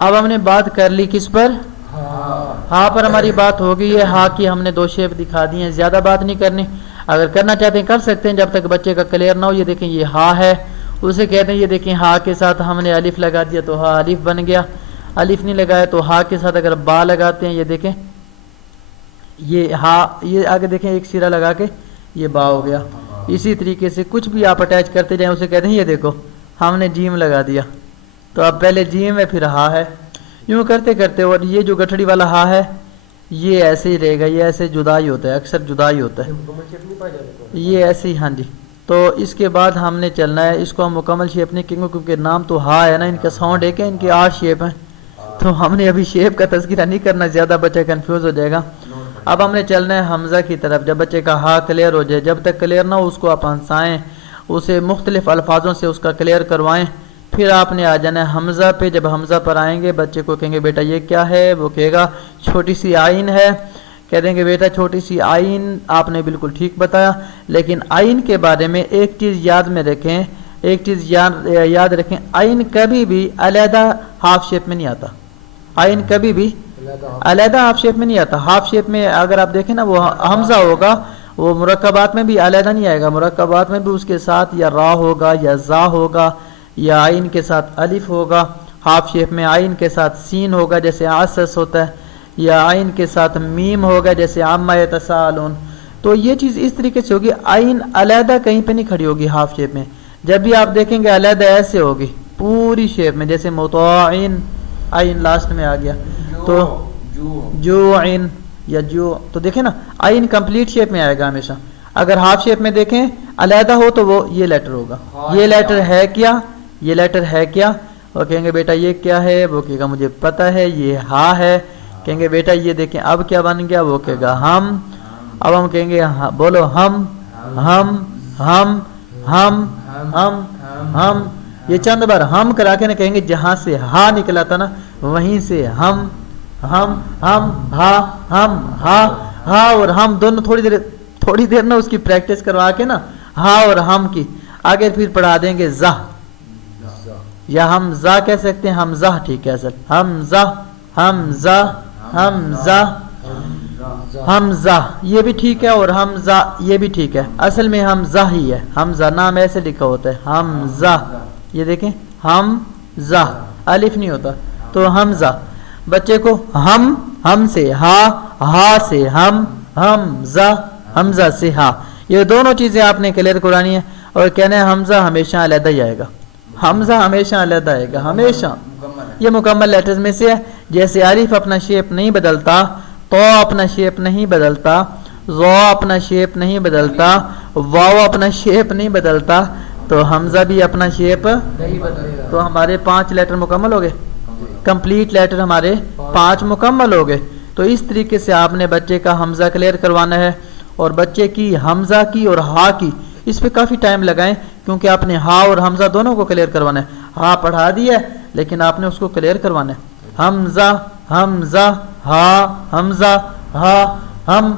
اب ہم نے بات کر لی کس پر؟ ہاں پر ہماری بات ہو گئی ہے. ہاں کی ہم نے دو شیپ دکھا دی ہیں, زیادہ بات نہیں کرنی. اگر کرنا چاہتے ہیں کر سکتے ہیں جب تک بچے کا کلیئر نہ ہو. یہ دیکھیں یہ ہاں ہے, اسے کہتے ہیں یہ دیکھیں ہاں کے ساتھ ہم نے الف لگا دیا تو ہاں الف بن گیا. الف نہیں لگایا تو ہاں کے ساتھ اگر با لگاتے ہیں, یہ دیکھیں یہ ہاں, یہ آگے دیکھیں ایک سیرا لگا کے یہ با ہو گیا. اسی طریقے سے کچھ بھی آپ اٹیچ کرتے جائیں اسے کہتے ہیں یہ دیکھو ہم نے جیم لگا دیا تو اب پہلے جیم ہے پھر ہاں ہے, یوں کرتے کرتے. اور یہ جو گٹھڑی والا ہاں ہے یہ ایسے ہی رہے گا, یہ ایسے جدا ہی ہوتا ہے, اکثر جدا ہی ہوتا ہے یہ ایسے ہی. ہاں جی, تو اس کے بعد ہم نے چلنا ہے اس کو ہم مکمل شیپ نہیں کہیں گے کیونکہ نام تو ہاں ہے نا, ان کا ساؤنڈ ہے کہ ان کی 8 شیپ ہیں, تو ہم نے ابھی شیپ کا تذکرہ نہیں کرنا, زیادہ بچہ کنفیوز ہو جائے گا. اب ہم نے چلنا ہے حمزہ کی طرف. جب بچے کا ہاں کلیئر ہو جائے, جب تک کلیئر نہ ہو اس کو آپ ہنسائیں, اسے مختلف الفاظوں سے اس کا کلیئر کروائیں. پھر آپ نے آ جانا ہے حمزہ پہ. جب حمزہ پر آئیں گے بچے کو کہیں گے بیٹا یہ کیا ہے, وہ کہے گا چھوٹی سی آئین ہے. کہہ دیں گے بیٹا چھوٹی سی آئین, آپ نے بالکل ٹھیک بتایا. لیکن آئین کے بارے میں ایک چیز یاد میں رکھیں, ایک چیز یاد رکھیں, آئین کبھی بھی علیحدہ ہاف شیپ میں نہیں آتا. آئین کبھی بھی علیحدہ ہاف شیپ میں نہیں آتا. ہاف شیپ میں اگر آپ دیکھیں نا وہ حمزہ ہوگا, وہ مرکبات میں بھی علیحدہ نہیں آئے گا. مرکبات میں بھی اس کے ساتھ یا را ہوگا یا زا ہوگا یا آئین کے ساتھ الف ہوگا. ہاف شیپ میں آئین کے ساتھ سین ہوگا جیسے آسس ہوتا ہے, یا آئین کے ساتھ میم ہوگا جیسے عما یتساءلون. تو یہ چیز اس طریقے سے ہوگی, آئین علیحدہ کہیں پہ نہیں کھڑی ہوگی ہاف شیپ میں. جب بھی آپ دیکھیں گے علیحدہ ایسے ہوگی پوری شیپ میں, جیسے مطاعن آئین لاسٹ میں آ گیا تو جو عین یا جو, تو دیکھیں نا آئین کمپلیٹ شیپ میں آئے گا ہمیشہ. اگر ہاف شیپ میں دیکھیں علیحدہ ہو تو وہ یہ لیٹر ہوگا. یہ لیٹر ہے کیا, یہ لیٹر ہے کیا, وہ کہیں گے بیٹا یہ کیا ہے, وہ کہے گا مجھے پتہ ہے یہ ہاں ہے. کہیں گے بیٹا یہ دیکھیں اب کیا بن گیا, وہ کہے گا ہم. اب ہم کہیں گے بولو ہم ہم ہم ہم ہم ہم. یہ چند بار ہم کرا کے نا کہیں گے جہاں سے ہا نکلا تھا نا وہیں سے ہم ہم ہم ہا ہم ہا ہا اور ہم دونوں تھوڑی دیر نا اس کی پریکٹس کروا کے نا ہا اور ہم کی آگے پھر پڑھا دیں گے زہ, یا ہم زا کہہ سکتے ہیں, ہم زہ ٹھیک ہے اصل, ہم زہ ہم زہ ہم زہ ہم زہ یہ بھی ٹھیک ہے, اور ہم زہ یہ بھی ٹھیک ہے. اصل میں ہم زہ ہی ہے, ہم زہ نام ایسے لکھا ہوتا ہے ہم زہ. یہ دیکھیں ہم زہ الف نہیں ہوتا تو ہم زہ. بچے کو ہم سے ہا سے ہم زہ حمزہ سے ہا, یہ دونوں چیزیں آپ نے کلیئر کرانی ہے. اور کہنا ہے حمزہ ہمیشہ علیحدہ ہی آئے گا, حمزہ ہمیشہ علیحدہ آئے گا, ہمیشہ. یہ مکمل لیٹرز میں سے ہے. جیسے الف اپنا شیپ نہیں بدلتا, تو اپنا شیپ نہیں بدلتا, زو اپنا شیپ نہیں بدلتا, واو اپنا شیپ نہیں بدلتا, تو حمزہ بھی اپنا شیپ نہیں بدلے. تو ہمارے 5 لیٹر مکمل ہو گئے, کمپلیٹ لیٹر ہمارے 5 مکمل ہو گئے. تو اس طریقے سے آپ نے بچے کا حمزہ کلیئر کروانا ہے. اور بچے کی حمزہ کی اور ہا کی اس پہ کافی ٹائم لگائیں, کیونکہ آپ نے ہا اور حمزہ دونوں کو کلیئر کروانا ہے. ہا پڑھا دیا ہے لیکن آپ نے اس کو کلیئر کروانا ہے. حمزہ حمزہ ہا حمزہ ہا ہم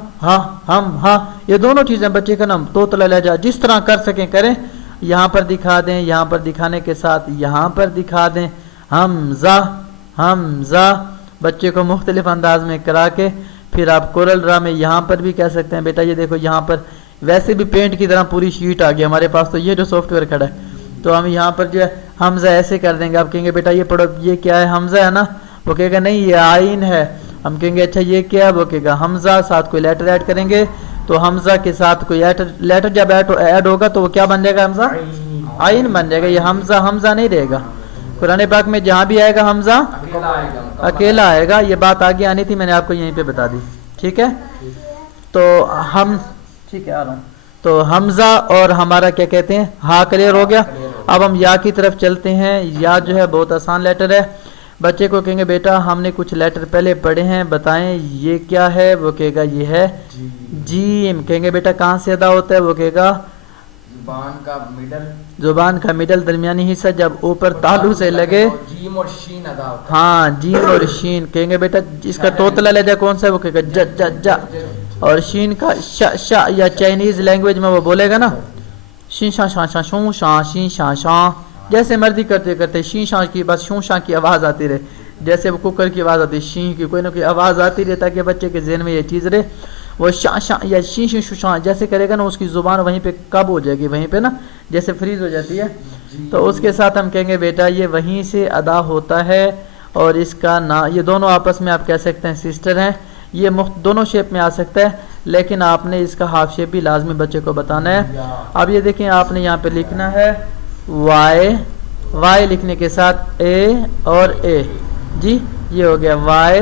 ہا, یہ دونوں چیزیں بچے کا نام طوطلا لہجہ جس طرح کر سکیں کریں. یہاں پر دکھا دیں, یہاں پر دکھانے کے ساتھ یہاں پر دکھا دیں حمزہ حمزہ, بچے کو مختلف انداز میں کرا کے پھر آپ کورل ڈرا میں یہاں پر بھی کہہ سکتے ہیں بیٹا یہ دیکھو یہاں پر ویسے بھی پینٹ کی طرح پوری شیٹ آ گئی ہمارے پاس, تو یہ جو سافٹ ویئر کھڑا ہے تو ہم یہاں پر جو ہے حمزہ ایسے کر دیں گے. آپ کہیں گے بیٹا یہ پڑھو یہ کیا ہے, حمزہ ہے نا, وہ کہے گا نہیں یہ آئین ہے. ہم کہیں گے اچھا یہ کیا ہے, وہ کہے گا حمزہ, ساتھ کوئی لیٹر ایڈ کریں گے تو حمزہ کے ساتھ کوئی لیٹر جب ایڈ ہوگا تو وہ کیا بن جائے گا, حمزہ آئین بن جائے گا. یہ حمزہ نہیں رہے گا. قرآن پاک میں جہاں بھی آئے گا حمزہ اکیلا آئے گا. یہ بات آگے آنی تھی, میں نے آپ کو یہیں پہ بتا دی. ٹھیک ہے, تو ہم ٹھیک ہے آ رہا ہوں. تو حمزہ اور ہمارا کیا کہتے ہیں ہا کلیئر ہو گیا. اب ہم یا کی طرف چلتے ہیں. یا جو ہے بہت آسان لیٹر ہے. بچے کو کہیں گے بیٹا ہم نے کچھ لیٹر پہلے پڑھے ہیں, بتائیں یہ کیا ہے, وہ کہے گا یہ ہے جیم. کہیں گے بیٹا کہاں سے ادا ہوتا ہے, وہ کہے گا زبان کا مڈل درمیانی حصہ جب اوپر تالو سے لگے, جیم اور شین ادا ہوتا ہے. ہاں جیم اور شین. کہیں گے بیٹا اس کا طوطلا لہجہ کون سا ہے, وہ کہے گا ج ج ج. اور شین کا ش یا چائنیز لینگویج میں وہ بولے گا نا شین شاں شاں شاں شوں شاں شین شاں شاں, جیسے مرضی کرتے کرتے شین شاں کی بس شوں شاں کی آواز آتی رہے. جیسے وہ کوکر کی آواز آتی ہے شین کی، کوئی نہ کوئی آواز آتی رہتا ہے کہ بچے کے ذہن میں یہ چیز رہے، وہ شاں شاں یا شین شین شاں جیسے کرے گا نا، اس کی زبان وہیں پہ کب ہو جائے گی، وہیں پہ نا جیسے فریز ہو جاتی ہے، تو اس کے ساتھ ہم کہیں گے بیٹا یہ وہیں سے ادا ہوتا ہے، اور اس کا یہ دونوں آپس میں آپ کہہ سکتے ہیں سسٹر ہیں، یہ دونوں شیپ میں آ سکتا ہے، لیکن آپ نے اس کا ہاف شیپ بھی لازمی بچے کو بتانا ہے۔ اب یہ دیکھیں آپ نے یہاں پہ لکھنا ہے وائی، وائی لکھنے کے ساتھ اے اور اے، جی یہ ہو گیا وائی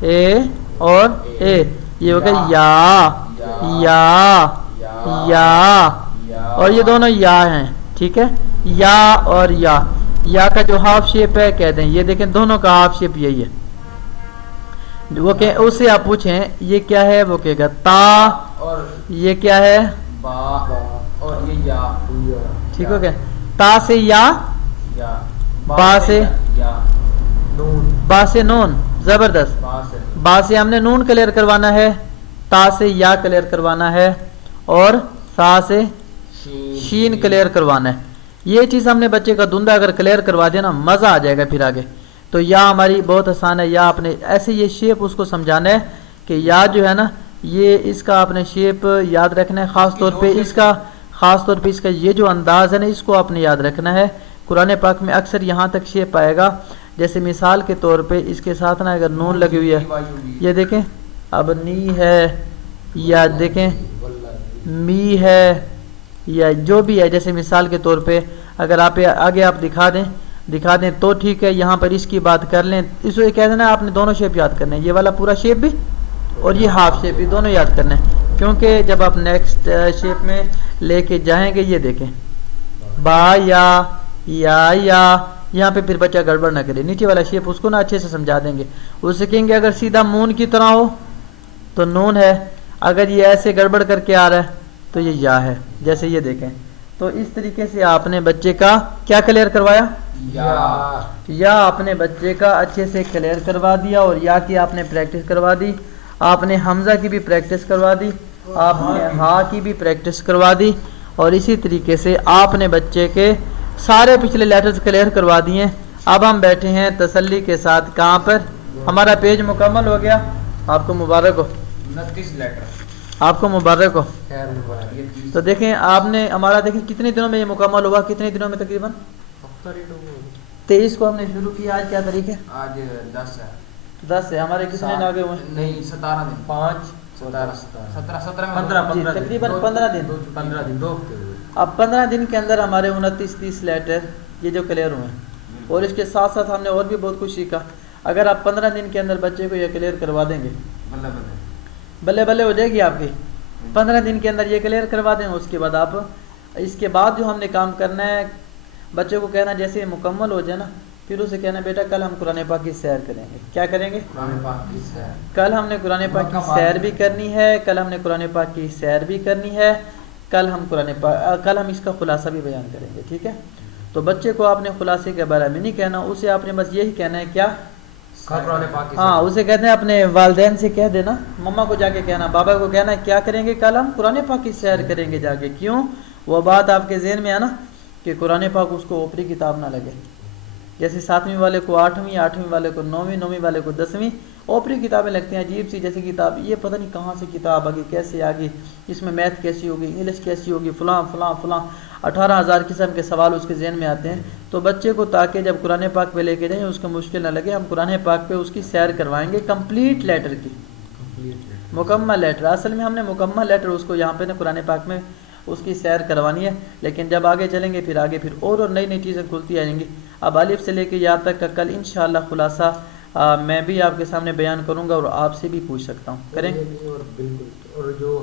اے اور اے، یہ ہو گیا یا، اور یہ دونوں یا ہیں، ٹھیک ہے، یا اور یا کا جو ہاف شیپ ہے کہہ دیں، یہ دیکھیں دونوں کا ہاف شیپ یہی ہے، وہ کہ اس سے آپ پوچھیں یہ کیا ہے، وہ کہے گا تا، اور یہ کیا ہے با، اور یہ یا، ٹھیک ہو گیا، تا سے یا، با سے نون، با سے نون، زبردست، با سے ہم نے نون کلیئر کروانا ہے، تا سے یا کلیئر کروانا ہے، اور سا سے شین کلیئر کروانا ہے۔ یہ چیز ہم نے بچے کا دھندہ اگر کلیئر کروا دیا نا، مزہ آ جائے گا پھر آگے۔ تو یا ہماری بہت آسان ہے، یا آپ نے ایسے یہ شیپ اس کو سمجھانا ہے کہ یا جو ہے نا، یہ اس کا آپ نے شیپ یاد رکھنا ہے، خاص طور پہ اس کا یہ جو انداز ہے نا، اس کو آپ نے یاد رکھنا ہے۔ قرآن پاک میں اکثر یہاں تک شیپ آئے گا، جیسے مثال کے طور پہ اس کے ساتھ نا اگر نون لگی ہوئی ہے، یہ دیکھیں اب نی ہے، یا دیکھیں می ہے، یا جو بھی ہے، جیسے مثال کے طور پہ اگر آپ آگے آپ دکھا دیں تو ٹھیک ہے، یہاں پر اس کی بات کر لیں، اس کو کہہ دینا آپ نے دونوں شیپ یاد کرنے ہیں، یہ والا پورا شیپ بھی اور یہ ہاف شیپ بھی دونوں یاد کرنے ہیں، کیونکہ جب آپ نیکسٹ شیپ میں لے کے جائیں گے، یہ دیکھیں با یا یہاں پہ پھر بچہ گڑبڑ نہ کرے، نیچے والا شیپ اس کو نا اچھے سے سمجھا دیں گے، اسے کہیں گے اگر سیدھا مون کی طرح ہو تو نون ہے، اگر یہ ایسے گڑبڑ کر کے آ رہا ہے تو یہ یا ہے، جیسے یہ دیکھیں۔ تو اس طریقے سے آپ نے بچے کا کیا کلیئر کروایا، یا آپ نے بچے کا اچھے سے کلیئر کروا دیا، اور یا کی آپ نے پریکٹس کروا دی، آپ نے حمزہ کی بھی پریکٹس کروا دی، آپ نے ہا کی بھی پریکٹس کروا دی، اور اسی طریقے سے آپ نے بچے کے سارے پچھلے لیٹرز کلیئر کروا دیے۔ اب ہم بیٹھے ہیں تسلی کے ساتھ کہاں پر، ہمارا پیج مکمل ہو گیا، آپ کو مبارک ہو، 29 لیٹر، آپ کو مبارک ہو۔ تو دیکھیں آپ نے ہمارا دیکھیں کتنے دنوں میں یہ مکمل ہوا، کتنے دنوں میں تقریباً 23 کو ہم نے شروع کیا، آج کیا تاریخ ہے، آج 10 ہے، 10 ہے، ہمارے کتنے دن آگے ہوئے، نہیں 17 دن، 5 17 جی تقریباً 15 دن، دو، اب 15 دن کے اندر ہمارے 29-30 لیٹر یہ جو کلیئر ہوئے ہیں، اور اس کے ساتھ ساتھ ہم نے اور بھی بہت کچھ سیکھا۔ اگر آپ 15 دن کے اندر بچے کو یہ کلیئر کروا دیں گے، بلے بلے ہو جائے گی آپ کی، 15 دن کے اندر یہ کلیئر کروا دیں، اس کے بعد آپ اس کے بعد جو ہم نے کام کرنا ہے، بچے کو کہنا جیسے یہ مکمل ہو جائے نا، پھر اسے کہنا بیٹا کل ہم قرآن پاک کی سیر کریں گے، کیا کریں گے، کل ہم نے قرآن پاک کی سیر بھی کرنی ہے، کل ہم نے قرآن پاک کی سیر بھی کرنی ہے، کل ہم اس کا خلاصہ بھی بیان کریں گے، ٹھیک ہے۔ تو بچے کو آپ نے خلاصے کے بارے میں نہیں کہنا، اسے آپ نے بس یہی کہنا ہے کیا، ہاں اسے کہتے ہیں اپنے والدین سے کہہ دینا، مما کو جا کے کہنا، بابا کو کہنا کیا کریں گے، کل ہم قرآن پاک کی سیر کریں گے جا کے، کیوں وہ بات آپ کے ذہن میں ہے نا کہ قرآن پاک اس کو اوپری کتاب نہ لگے، جیسے 7ویں والے کو 8ویں، 8ویں والے کو 9ویں، 9ویں والے کو 10ویں، اوپری کتابیں لگتی ہیں عجیب سی، جیسے کتاب یہ پتہ نہیں کہاں سے کتاب آگی، کیسے آگی، اس میں میتھ کیسی ہوگی، انگلش کیسی ہوگی، فلاں فلاں فلاں، 18,000 قسم کے سوال اس کے ذہن میں آتے ہیں۔ تو بچے کو تاکہ جب قرآن پاک پہ لے کے جائیں اس کو مشکل نہ لگے، ہم قرآن پاک پہ اس کی سیر کروائیں گے، کمپلیٹ لیٹر کی، مکمل لیٹر، اصل میں ہم نے مکمل لیٹر اس کو یہاں پہ نا قرآن پاک میں اس کی سیر کروانی ہے، لیکن جب آگے چلیں گے پھر آگے پھر اور نئی نئی چیزیں کھلتی آئیں گی۔ اب الف سے لے کے یا تک کا کل انشاءاللہ خلاصہ میں بھی آپ کے سامنے بیان کروں گا، اور آپ سے بھی پوچھ سکتا ہوں، کریں۔ بالکل، اور جو